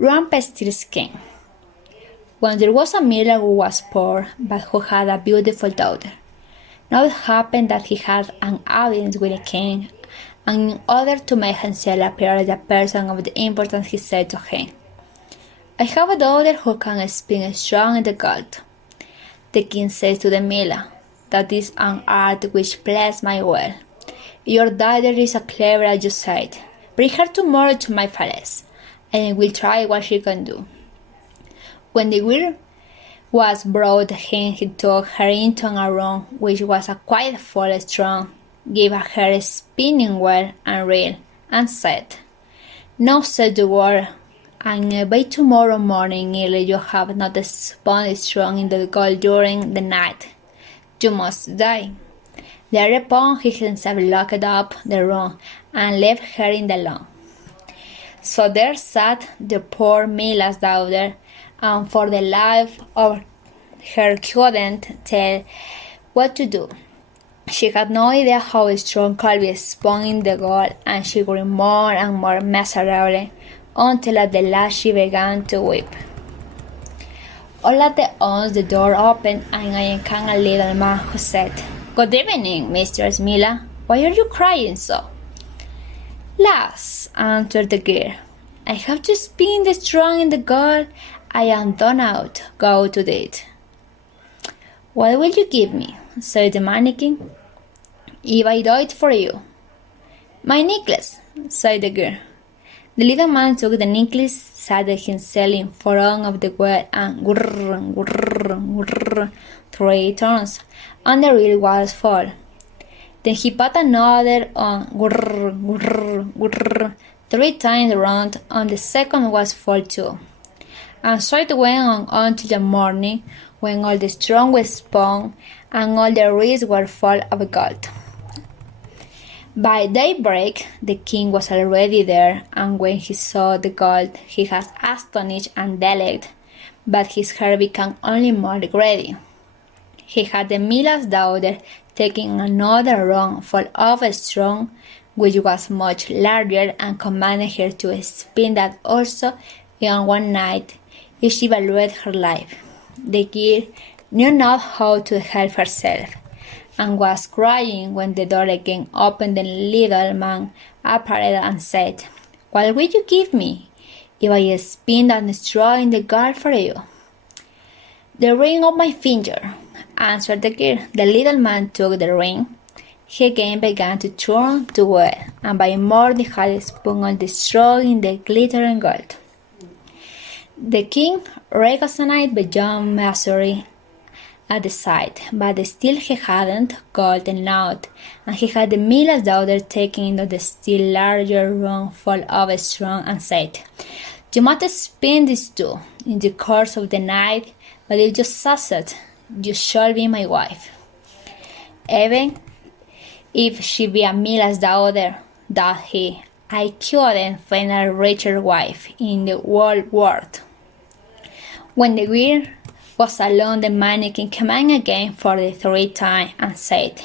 Rumpelstilskin. When there was a miller who was poor, but who had a beautiful daughter. Now it happened that he had an audience with the king, and in order to make himself appear as a person of the importance, he said to him, "I have a daughter who can spin strong in the gold." The king says to the miller, "That is an art which pleases my well. Your daughter is as clever as you said. Bring her tomorrow to my palace, and I will try what she can do." When the girl was brought to him, he took her into a room which was quite full strong, gave her a spinning wheel and reel, and said, "Now set the word, and by tomorrow morning early you have not spun strong in the gold during the night. You must die." Thereupon he himself locked up the room and left her in the alone. So there sat the poor miller's daughter, and for the life of her couldn't tell what to do. She had no idea how strong could be spun in the gold, and she grew more and more miserable, until at the last she began to weep. All at once the door opened, and in came a little man who said, "Good evening, Mistress Mila. Why are you crying so?" "Lass," answered the girl, "I have to spin the strong in the gold. I am done out. Go to it." "What will you give me?" said the mannequin, "if I do it for you?" "My necklace," said the girl. The little man took the necklace, sat himself in front of the wheel, and whirr 3 turns, and the reel was full. Then he put another on, whirr 3 times round, and the second was full too. And so it went on until the morning, when all the strong was spun, and all the reeds were full of gold. By daybreak the king was already there, and when he saw the gold he was astonished and delighted, but his heart became only more greedy. He had the miller's daughter taking another room full of strong, which was much larger, and commanded her to spin that also in one night, if she valued her life. The girl knew not how to help herself, and was crying when the door again opened. The little man appeared and said, "What will you give me if I spin that straw in the gold for you?" "The ring of my finger," answered the girl. The little man took the ring. He again began to turn the wheel, and by morning had spun all the straw in the glittering gold. The king rejoiced beyond measure at the sight, but still he hadn't gold enough, and he had the miller's daughter taken into the still larger room full of strong, and said, "You must spin this too in the course of the night, but if you succeed, you shall be my wife. Even if she be a miller's daughter," thought he, "I couldn't find a richer wife in the whole world." When the girl was alone, the mannequin came in again for the 3rd time and said,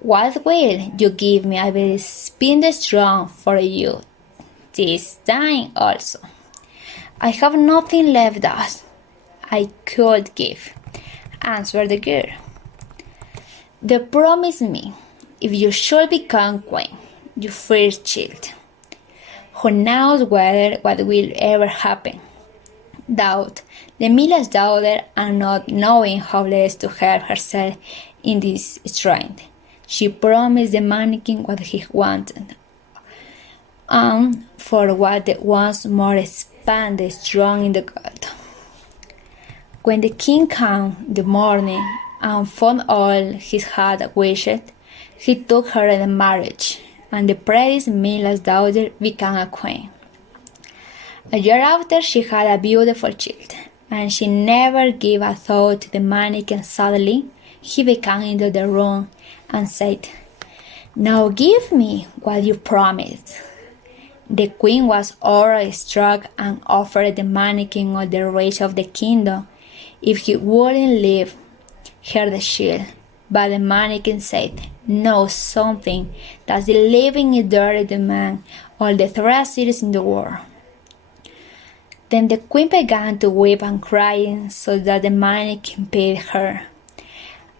"What will you give me? I will spin the strong for you this time also. I have nothing left that I could give," answered the girl. "Then promise me, if you should become queen, your first child. Who knows what will ever happen?" Thought the miller's daughter, and not knowing how best to help herself in this strength, she promised the mannequin what he wanted, and for what once more expanded strong in the gold. When the king came the morning and found all he had wished, he took her in marriage, and the pretty miller's daughter became a queen. A year after she had a beautiful child, and she never gave a thought to the mannequin. Suddenly he came into the room and said, "Now give me what you promised." The queen was awe-struck and offered the mannequin all the riches of the kingdom if he wouldn't leave her the shield. But the mannequin said, "No, something that the living is dearer to man all the 3 cities in the world." Then the queen began to weep and crying so that the mannequin paid her.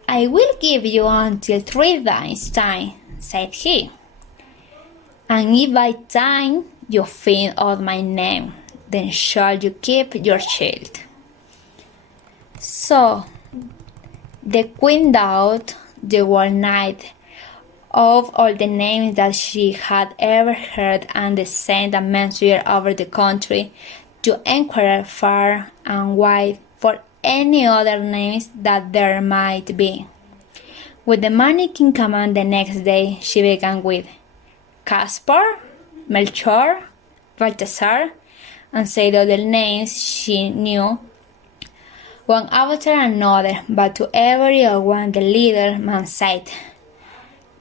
"I will give you until 3 days' time," said he. "And if by time you find out my name, then shall you keep your child." So the queen thought the whole night of all the names that she had ever heard and sent a messenger over the country to inquire far and wide for any other names that there might be. When the mannequin came on the next day, she began with Caspar, Melchor, Balthasar, and said all the names she knew, one after another, but to every one the little man said,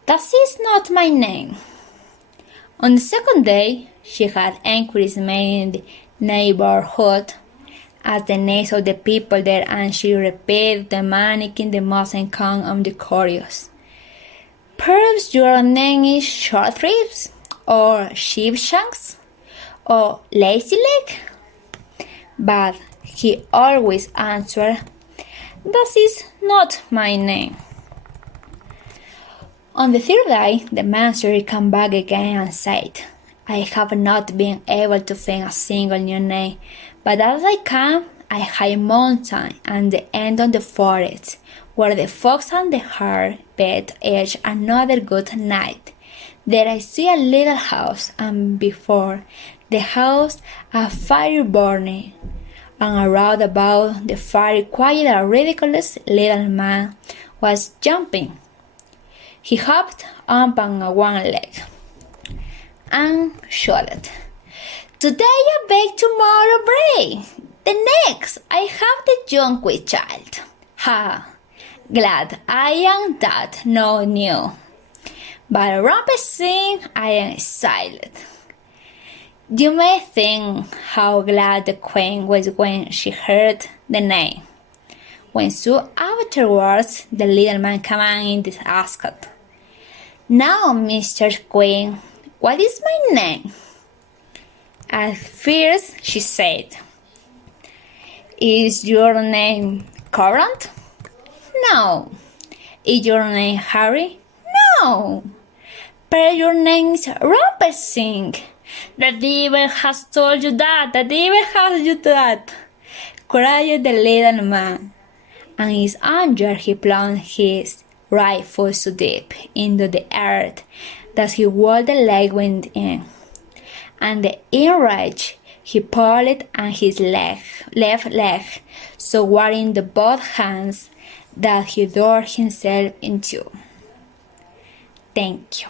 "That is not my name." On the second day, she had inquiries made in the neighborhood as the names of the people there, and she repeated the mannequin the most uncommon and the curious. "Perhaps your name is Short Ribs, or Sheepshanks, or Lazy Leg?" But he always answered, "That is not my name." On the third day, the messenger came back again and said, "I have not been able to find a single new name, but as I came, a high mountain and the end of the forest, where the fox and the hare bet each another good night. There I see a little house, and before the house a fire burning, and around about the fire quiet and ridiculous little man was jumping. He hopped up on one leg and shouted, 'Today I bake, tomorrow bread. The next I have the young with child. Ha! Glad I am that no new. But Rumpelstilskin I am silent.' You may think how glad the queen was when she heard the name. When soon afterwards the little man came in and asked, 'Now, Mr. Queen, what is my name?' At first she said, 'Is your name Currant?' 'No.' 'Is your name Harry?' 'No.' 'But your name is Rumpelstilskin.' 'The devil has told you that, the devil has you that,' cried the little man. And in his anger he plunged his right foot so deep into the earth that his whole leg went in. And in rage he pulled on his left leg, so wearing the both hands that he tore himself in two. Thank you.